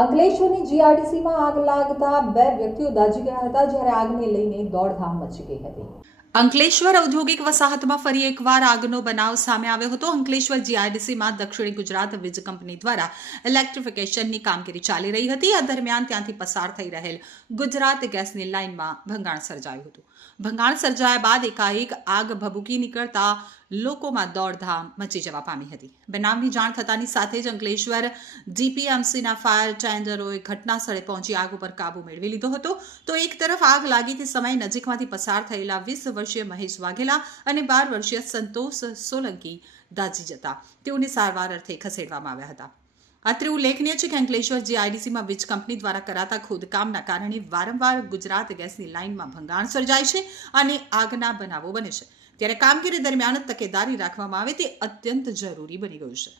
અંકલેશ્વરની જીઆરડીસીમાં આગ લાગતા બે વ્યક્તિઓ દાઝી ગયા હતા જ્યારે આગને લઈને દોડધામ મચી ગઈ હતી. અંકલેશ્વર ઔદ્યોગિક વસાહતમાં ફરી એકવાર આગનો બનાવ સામે આવ્યો હતો. અંકલેશ્વર જીઆરડીસીમાં દક્ષિણી ગુજરાત વીજ કંપની દ્વારા ઇલેક્ટ્રિફિકેશનની કામગીરી ચાલી રહી હતી. આ દરમિયાન ત્યાંથી પસાર થઈ રહેલ ગુજરાત ગેસની લાઇનમાં ભંગાણ સર્જાયું હતું. ભંગાણ સર્જાયા બાદ એકાએક આગ ભભૂકી નીકળતા લોકોમાં દોડધામ મચી જવા પામી હતી. બનાવની જાણ થતાની સાથે જ અંકલેશ્વર જીપીએમસીના ફાયર ટેન્ડરોએ ઘટના સ્થળે પહોંચી આગ ઉપર કાબુ મેળવી લીધો હતો. તો એક તરફ આગ લાગી તે સમયે નજીકમાંથી પસાર થયેલા વીસ વર્ષીય મહેશ વાઘેલા અને બાર વર્ષીય સંતોષ સોલંકી દાઝી જતા. તેઓને સારવાર અર્થે ખસેડવામાં આવ્યા હતા. અત્રે ઉલ્લેખનીય છે કે અંકલેશ્વર જીઆઈડીસીમાં વીજ કંપની દ્વારા કરાતા ખોદકામના કારણે વારંવાર ગુજરાત ગેસની લાઇનમાં ભંગાણ સર્જાય છે અને આગના બનાવો બને છે. ત્યારે કામગીરી દરમિયાન તકેદારી રાખવામાં આવે તે અત્યંત જરૂરી બની ગયું છે.